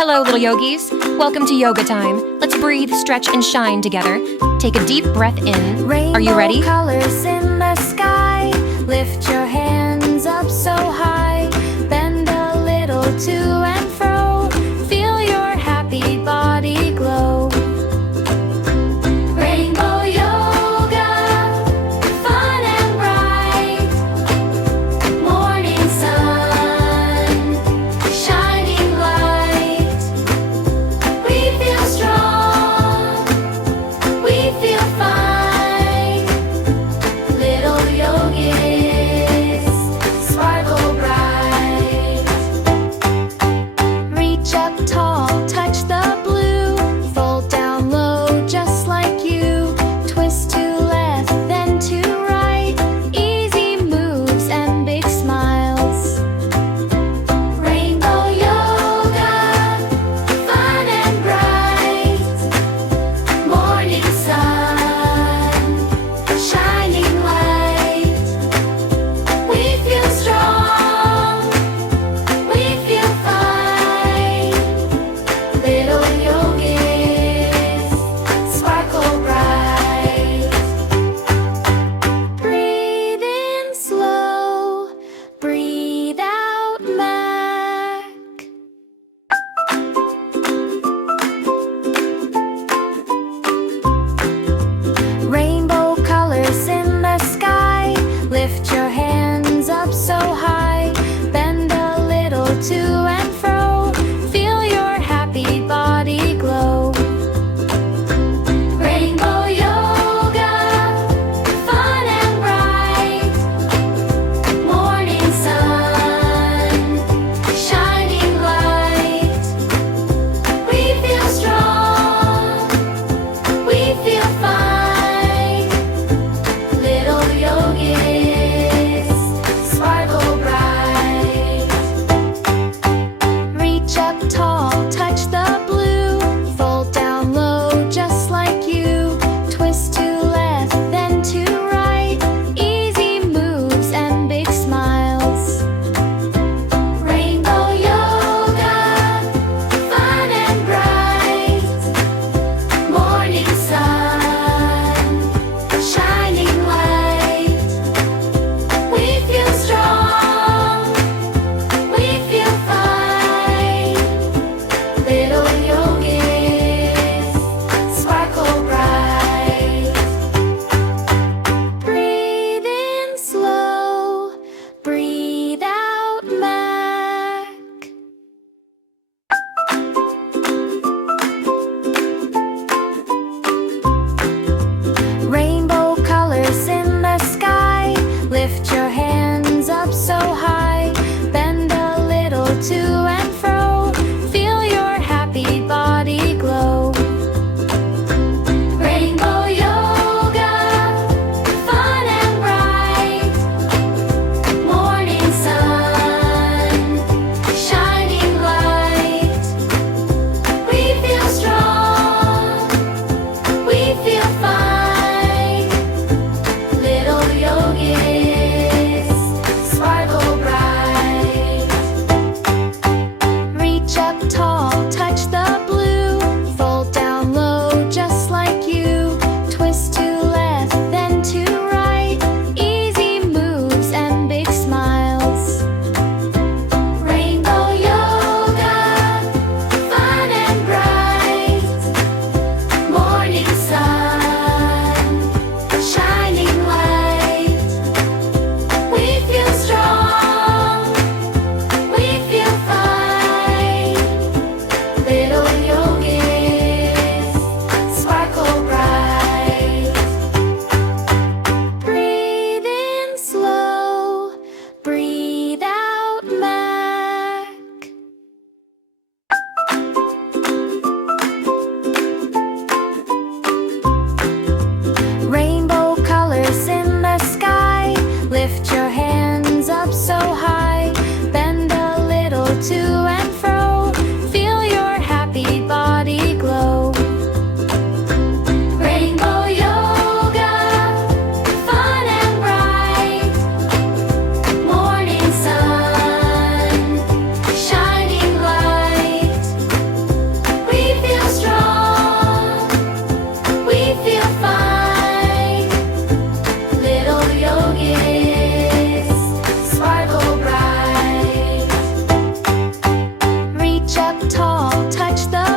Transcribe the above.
Hello, little yogis. Welcome to yoga time. Let's breathe, stretch, and shine together. Take a deep breath in. Are you ready? Rainbow colors in the sky. Lift your hands up so high. Bend a little to and fro. Feel your happy body glow. Rainbow yoga, fun and bright. Morning sun, shining light. We feel strong, we feel fine. Little yogis, sparkle bright. Reach up tall, touch the blue. Fold down low, just like you. Twist to left, then to right. Easy moves and big smiles. Rainbow yoga, fun and bright. Morning sun, shining light. We feel strong, we feel fine. Little yogis, sparkle bright. Breathe in slow, breathe out Mac. Rainbow colors in the sky. Lift your hands up so high. Bend a little to and fro. Feel your happy body glow. Rainbow yoga, fun and bright. Morning sun, shining light. We feel strong, we feel fine. Little yogis, sparkle bright. Reach up tall, touch the blue. Fold down low, just like you. Twist to left, then to right. Easy moves and big smiles. Rainbow yoga, fun and bright. Morning sun, shining light. We feel strong, we feel fine. Little up tall, touch the